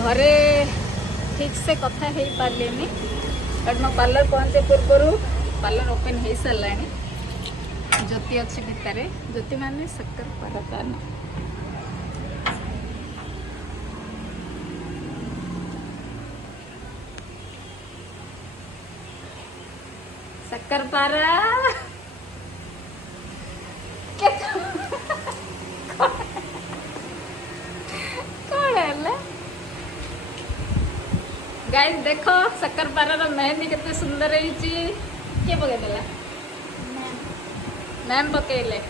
घरे ठीक से कथा हो पारे कारण मो पार्लर पहुँचे पूर्व पार्लर ओपन हो सारा ज्योति अच्छी भितर ज्योति माने शक्कर पान शक्कर पारा गाइस देखो शक्कर पारार मेहंदी केते सुंदर होईची के पकेदेला मैम पकेले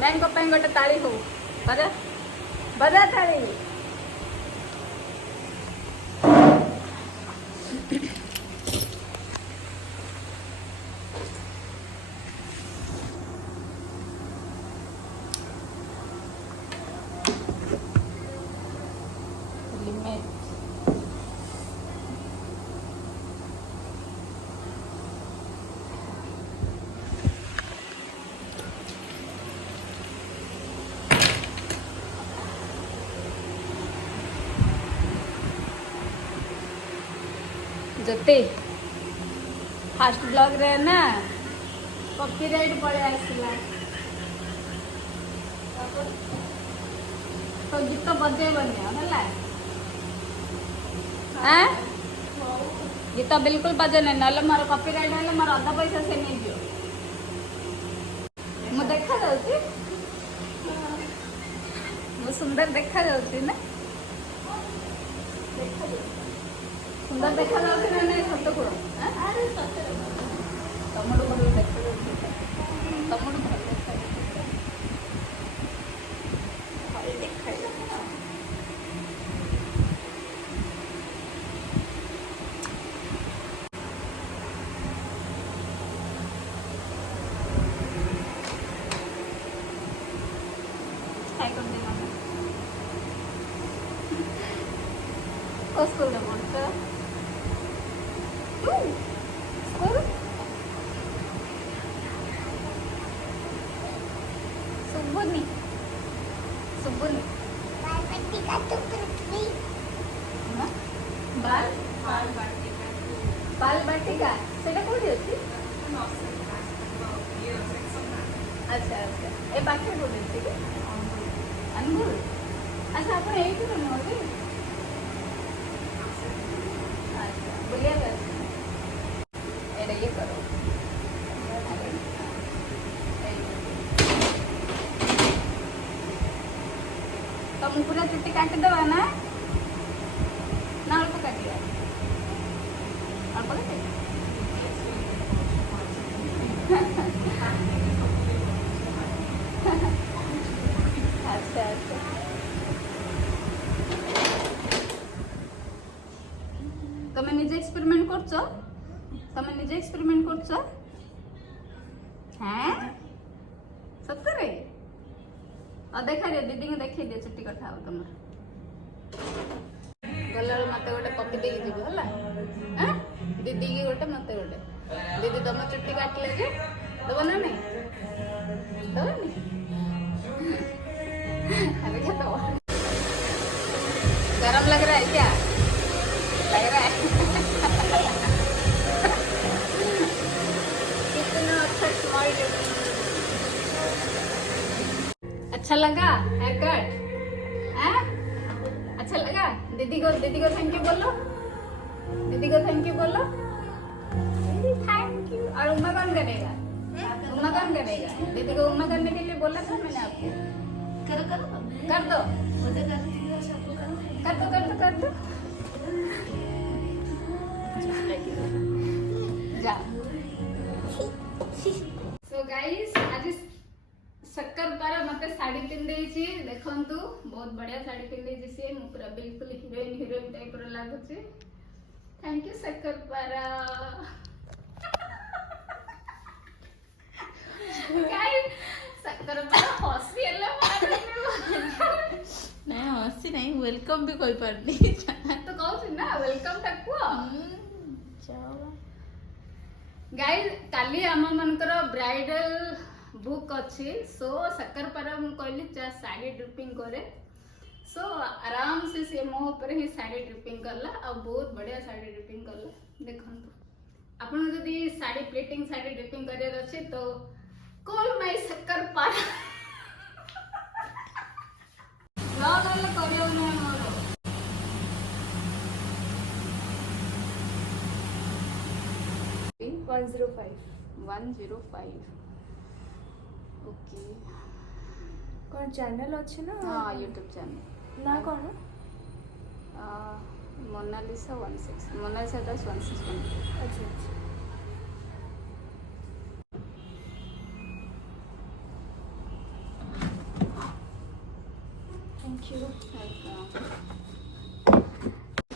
मैम को पे गोटे ताली हो बजा बजा ताली ज्योति फास्ट ब्लॉग रे ना कॉपीराइट पड़े आसला तो गीत बजेबनी है गीत बिल्कुल बजेनी ना मोर कॉपीराइट है मोर अधा पैसा से नहीं दियो मु देखा जाउची मु सुंदर देखा जाउची ना देखा जाउची सुंदर देखा जाउची ना नहीं सत्य को अरे सत्य तमडू भल देखा जाउची तमडू भल देखा हरे देखा हाय कर दे मामा स्कूल पढ़ता स्कूल सुबुनी सुबुनी बाल बट्टी का टुकड़ी बाल बाल बट्टी का बाल बट्टी का सेटा कोडी अछि अच्छा अच्छा ए पाखे बोले छी के अनगुल अच्छा आपण एठी बनोगे अच्छा बोलिए बस एरे ये करो तुम पूरा चुट्टी काट दवा ना ना अल्प काटिया अल्प काटे अच्छा अच्छा तमे निजे एक्सपेरिमेंट करछो तमे निजे एक्सपेरिमेंट करछो हैं सत्तरे आ देखा रे दीदी को देखै दे चुट्टी कथा हो तमर गलाल मते गोटे कॉपी देगी जीव हला हैं दीदी की गोटे मते गोटे दीदी तम चुट्टी काटले जे दबो ना नहीं दबो नहीं अरे क्या दबो गरम लग रहा है क्या लग रहा है कितना अच्छा स्माइल अच्छा लगा हेयर कट हैं अच्छा लगा दीदी को थैंक यू बोलो दीदी को थैंक यू बोलो थैंक यू और उम्मा कौन करेगा उम्मा कौन करेगा दीदी को उम्मा करने के लिए बोला था मैंने आपको करो करो कर दो मुझे कर दो कर दो कर दो जा सो गाइस आज शक्कर पारा मते साड़ी पिन देछि देखंतु बहुत बढ़िया साड़ी पिन देछि से मु पूरा बिल्कुल हीरोइन टाइप रो लागुछि थैंक यू शक्कर पारा गाइस शक्कर पारा हसी एले नहीं हसी नहीं वेलकम भी कोई पारनी तो कहू ना वेलकम टाकू गाइस काली आम मनकर ब्राइडल बुक अच्छी सो शक्कर पारा मु कहली साड़ी ड्रिपिंग करे सो आराम से मो ऊपर ही साड़ी ड्रिपिंग करला और बहुत बढ़िया साड़ी ड्रिपिंग करला देखंतु आपन जदी sari plating sari dripping career अछि तो कॉल माय शक्कर पारा लॉल करियो न मोर 105 ओके कौन चैनल अच्छे ना हाँ यूट्यूब चैनल ना कौन मोनालिसा 16 मोनालिसा 161 अच्छा अच्छा थैंक यू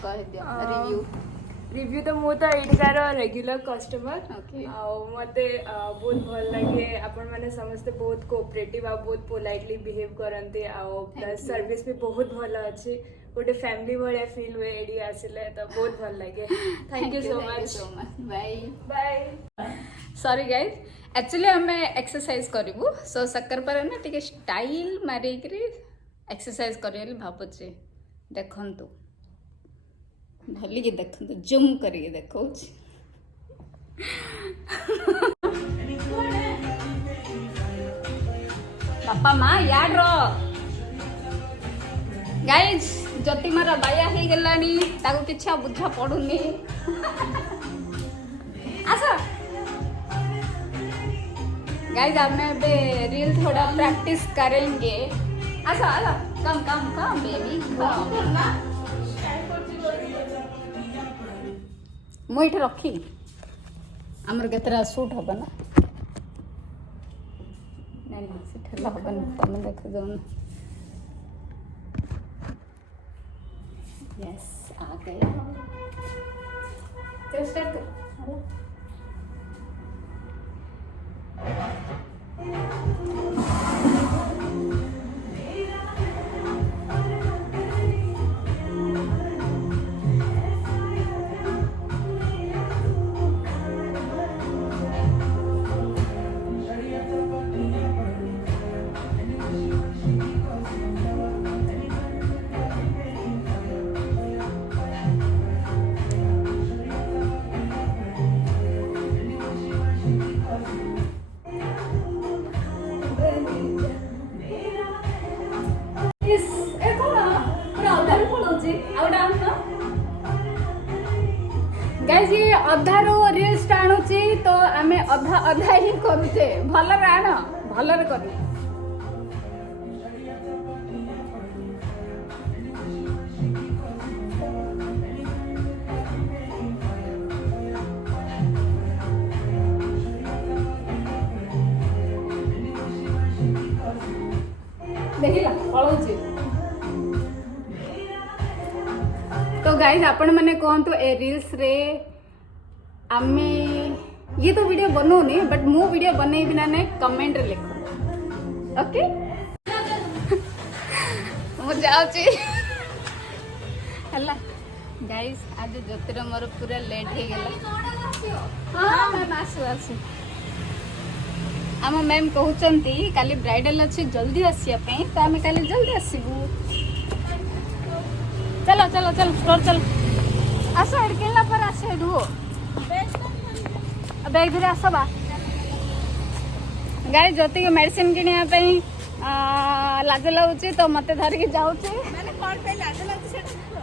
कह दिया रिव्यू रिव्यू तो मु तो एଠିକାର रेगुलर कस्टमर Okay. मते बहुत भल लगे आपण माने समस्त बहुत कोऑपरेटिव आ बहुत पोलाइटली बिहेव करंती आ प्लस you. सर्विस भी बहुत भल अछि गोटे फैमिली भलिया फील हुए एडी आसिले तो बहुत भल लगे thank you so much bye bye sorry guys actually हमें एक्सरसाइज करिवु सो शक्कर पर ना टिके स्टाइल मारी करी एक्सरसाइज करियली भाबुचे देखंतु भलिके देखंतु जूम करिके देखौछ बापा माँ याद रो गाइज जति मारा बाया हे गेलानी ताको किछा बुझा पडुनी आसा गाइज हमने बे रील थोड़ा प्रैक्टिस करेंगे आसा आसा कम कम कम बेबी कम ମୁଁ ଏଠି ରଖି ଆମର କେତେଟା ସୁଟ୍ ହବ ନା ନାଇଁ ନାଇଁ ସେଠି ହବନି ତମେ ଦେଖ ଯାଉନ यस आ गया चल स्टार्ट कर गाइस ये अधारू रील्स टाणुची तो आमे अधा अधा ही करूचे भल राण भल रे करू देखिला पळौची तो गाइस आपण माने कहंतु ए रील्स रे आमे ये तो वीडियो बनौनी बट मु वीडियो बनै बिना ने कमेंट रे लिखो ओके मु जाउची हला गाइस आज ज्योतिर मोर पूरा लेट हे गेला हां मैम आसु आसु आम मैम कहउचंती काली ब्राइडल अछि जल्दी आसिया पे त आमे काली जल्दी आसीबू चलो चलो चलो स्टोर चलो आसो एडकेला पर आसे ढो बैग धरे आसो बा गाड़ी ज्योति के मेडिसिन किनिया पे लाज लाଗୁଛି तो मते धरिक जाउछी माने कोन पे लाज लाଗୁଛି सेटा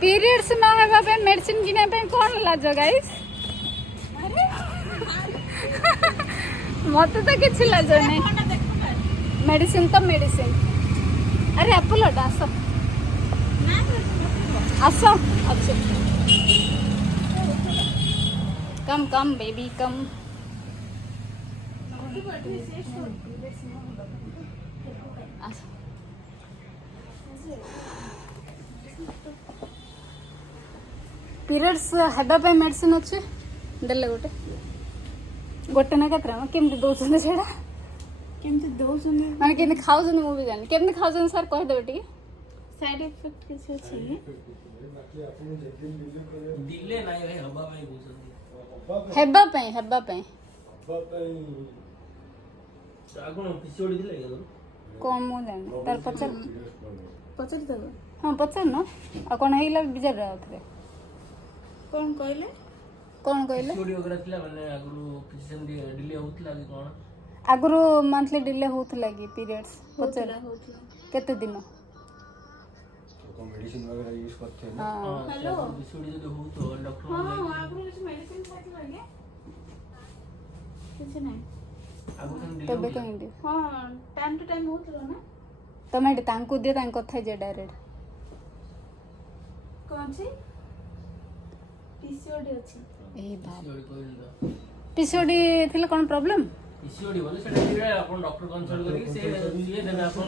पीरियड्स न हेबा पे मेडिसिन किनिया पे कोन लाज गाइस अरे मते तो किछ लाज नै मेडिसिन तो मेडिसिन अरे अपोलो डासो आसो अच्छा कम कम बेबी कम पीरियड्स हेबा पे मेडिसिन अच्छे देले गोटे गोटे ना केतरा केमती दउछन सेडा केमती दउछन माने केमती खाउछन मु भी जानि केमती खाउछन सर कह देबे टिके साइड इफेक्ट किछ अछि दिले नाही भाई हबा भाई बोलछन हेबा पे आगुन पिछोड़ी दिले गेलो कौन मु जानी तार पचार ପଚାରିଦେବ हाँ पचार न आ कौन हेला बिजार राउथरे କ'ଣ କହିଲେ कौन कहले PCOD वगैरह थिला माने आगु किछि सेमती डिले होतला कि कोन आगुरु मंथली डिले होउथला कि पीरियड्स पचार ହଉଥିଲା केते दिन तो मेडिसिन वगैरह यूज करते हैं ना हाँ हेलो। PCOD जदि हो तो डॉक्टर ହଁ ଆଗରୁ କିଛି ମେଡିସିନ ଖାଇଥିଲ ଆଜ୍ଞା କିଛି ନାହିଁ आगु सेम तबे डिले कहीं दे ହଁ ଟାଇମ୍ ଟୁ ଟାଇମ୍ ହଉଥିଲା ନା तमे एटी तांको दे तांको कथा जे डायरेक्ट କ'ଣ ଅଛି PCOD ଅଛି ए बाप PCOD कहल तो पिसोडी थिले कोन प्रॉब्लम PCOD बोले सेटा धीरे अपन डॉक्टर कंसल्ट करी से देबे अपन